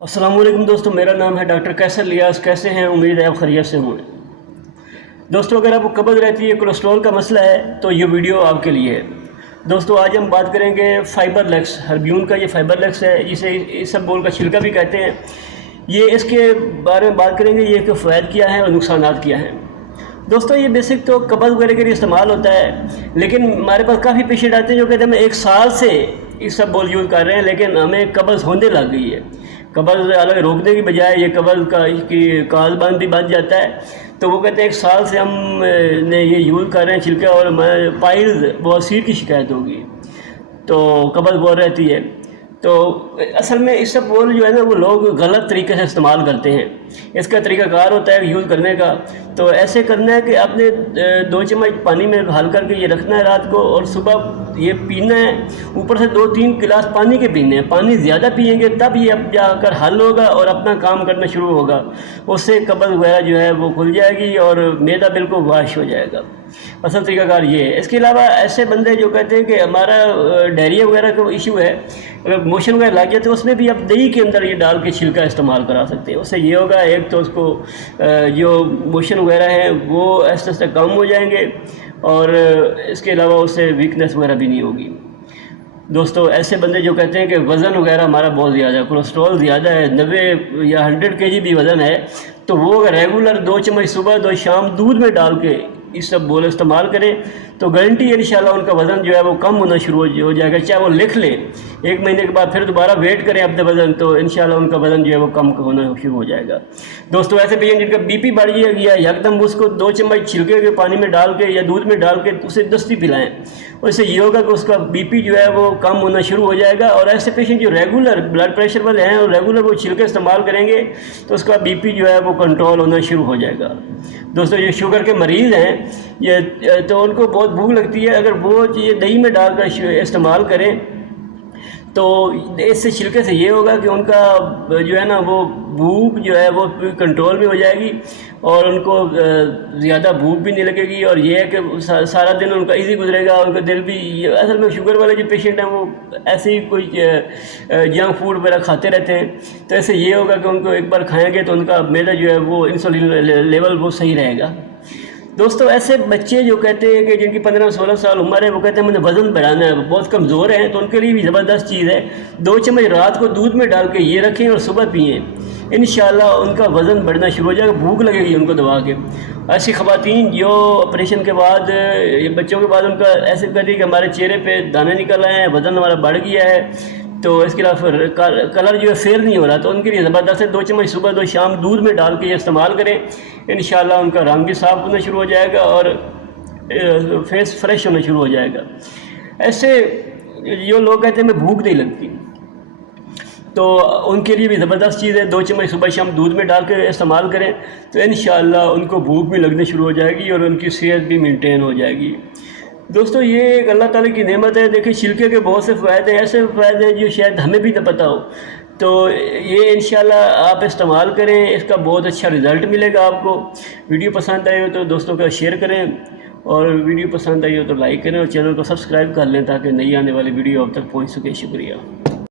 السلام علیکم دوستوں، میرا نام ہے ڈاکٹر کیسر لیاس۔ کیسے ہیں؟ امید ہے آپ خیریت سے ہوں۔ دوستوں، اگر آپ کو قبض رہتی ہے، کولیسٹرول کا مسئلہ ہے، تو یہ ویڈیو آپ کے لیے ہے۔ دوستوں، آج ہم بات کریں گے فائبر لیکس، ہربیون کا یہ فائبر لیکس ہے، جسے اسب بول کا چھلکا بھی کہتے ہیں۔ یہ اس کے بارے میں بات کریں گے، یہ کہ فوائد کیا ہیں اور نقصانات کیا ہیں۔ دوستوں، یہ بیسک تو قبض وغیرہ کے لیے استعمال ہوتا ہے، لیکن ہمارے پاس کافی پیشنٹ آتے ہیں جو کہتے ہیں ہمیں 1 سال سے اسب بول یوز کر رہے ہیں، لیکن ہمیں قبض ہونے لگ گئی ہے۔ قبض الگ روکنے کی بجائے یہ قبض کی کاز بند بھی بن جاتا ہے، تو وہ کہتے ہیں 1 سال سے ہم نے یہ یوز کر رہے ہیں چھلکا، اور پائلز بواسیر کی شکایت ہوگی، تو قبض بہت رہتی ہے۔ تو اصل میں اسب بول جو ہے نا، وہ لوگ غلط طریقے سے استعمال کرتے ہیں۔ اس کا طریقہ کار ہوتا ہے یوز کرنے کا، تو ایسے کرنا ہے کہ آپ نے 2 چمچ پانی میں حل کر کے یہ رکھنا ہے رات کو، اور صبح یہ پینا ہے۔ اوپر سے 2-3 گلاس پانی کے پینے ہیں۔ پانی زیادہ پئیں گے تب یہ اب جا کر حل ہوگا اور اپنا کام کرنا شروع ہوگا۔ اس سے قبض وغیرہ جو ہے وہ کھل جائے گی اور معدہ بالکل واش ہو جائے گا۔ اصل طریقہ کار یہ ہے۔ اس کے علاوہ ایسے بندے جو کہتے ہیں کہ ہمارا ڈائریا وغیرہ کا ایشو ہے، اگر موشن وغیرہ لگ جائے تو اس میں بھی آپ دہی کے اندر یہ ڈال کے چھلکا استعمال کرا سکتے ہیں۔ اس سے یہ ہوگا، ایک تو اس کو جو موشن وغیرہ ہیں وہ آہستہ آہستہ کم ہو جائیں گے، اور اس کے علاوہ اس سے ویکنیس وغیرہ بھی نہیں ہوگی۔ دوستو، ایسے بندے جو کہتے ہیں کہ وزن وغیرہ ہمارا بہت زیادہ ہے، کولیسٹرول زیادہ ہے، 90 یا 100 kg بھی وزن ہے، تو وہ اگر ریگولر 2 چمچ صبح 2 شام دودھ میں ڈال کے اس سب بول استعمال کریں تو گارنٹی ہے انشاءاللہ ان کا وزن جو ہے وہ کم ہونا شروع ہو جائے گا۔ چاہے وہ لکھ لیں، 1 مہینے کے بعد پھر دوبارہ ویٹ کریں اپنے وزن، تو انشاءاللہ ان کا وزن جو ہے وہ کم ہونا شروع ہو جائے گا۔ دوستو، ایسے بھی جن کا بی پی بڑھ گیا، یکدم اس کو 2 چمچ چھلکے کے پانی میں ڈال کے یا دودھ میں ڈال کے اسے دستی پلائیں، اس سے یہ ہوگا کہ اس کا بی پی جو ہے وہ کم ہونا شروع ہو جائے گا۔ اور ایسے پیشنٹ جو ریگولر بلڈ پریشر والے ہیں اور ریگولر وہ چھلکے استعمال کریں گے تو اس کا بی پی جو ہے وہ کنٹرول ہونا شروع ہو جائے گا۔ دوستو، جو شوگر کے مریض ہیں تو ان کو بہت بھوک لگتی ہے، اگر وہ یہ دہی میں ڈال کر استعمال کریں تو اس سے چھلکے سے یہ ہوگا کہ ان کا جو ہے نا وہ بھوک جو ہے وہ کنٹرول بھی ہو جائے گی، اور ان کو زیادہ بھوک بھی نہیں لگے گی، اور یہ ہے کہ سارا دن ان کا ایزی گزرے گا۔ ان کا دل بھی، اصل میں شوگر والے جو پیشنٹ ہیں وہ ایسے ہی کوئی جنک فوڈ وغیرہ کھاتے رہتے ہیں، تو ایسے یہ ہوگا کہ ان کو ایک بار کھائیں گے تو ان کا معدہ جو ہے وہ انسولین لیول وہ صحیح رہے گا۔ دوستو، ایسے بچے جو کہتے ہیں کہ جن کی 15-16 سال عمر ہے، وہ کہتے ہیں مجھے وزن بڑھانا ہے، بہت کمزور ہیں، تو ان کے لیے بھی زبردست چیز ہے۔ 2 چمچ رات کو دودھ میں ڈال کے یہ رکھیں اور صبح پئیں، انشاءاللہ ان کا وزن بڑھنا شروع ہو جائے گا، بھوک لگے گی ان کو دبا کے۔ ایسی خواتین جو آپریشن کے بعد، بچوں کے بعد، ان کا ایسے کہتی ہے کہ ہمارے چہرے پہ دانے نکل آئے ہیں، وزن ہمارا بڑھ گیا ہے، تو اس کے علاوہ کلر جو ہے فیئر نہیں ہو رہا، تو ان کے لیے زبردست ہے 2 چمچ صبح 2 شام دودھ میں ڈال کے یہ استعمال کریں، انشاءاللہ ان کا رنگ بھی صاف ہونا شروع ہو جائے گا اور فیس فریش ہونا شروع ہو جائے گا۔ ایسے جو لوگ کہتے ہیں ہمیں بھوک نہیں لگتی، تو ان کے لیے بھی زبردست چیز ہے، 2 چمچ صبح شام دودھ میں ڈال کے استعمال کریں تو انشاءاللہ ان کو بھوک بھی لگنے شروع ہو جائے گی اور ان کی صحت بھی مینٹین ہو جائے گی۔ دوستو، یہ ایک اللہ تعالیٰ کی نعمت ہے۔ دیکھیں، چھلکے کے بہت سے فوائد ہیں، ایسے فوائد ہیں جو شاید ہمیں بھی نہ پتہ ہو، تو یہ انشاءاللہ آپ استعمال کریں، اس کا بہت اچھا رزلٹ ملے گا آپ کو۔ ویڈیو پسند آئی ہو تو دوستوں کا شیئر کریں، اور ویڈیو پسند آئی ہو تو لائک کریں، اور چینل کو سبسکرائب کر لیں تاکہ نئی آنے والی ویڈیو اب تک پہنچ سکے۔ شکریہ۔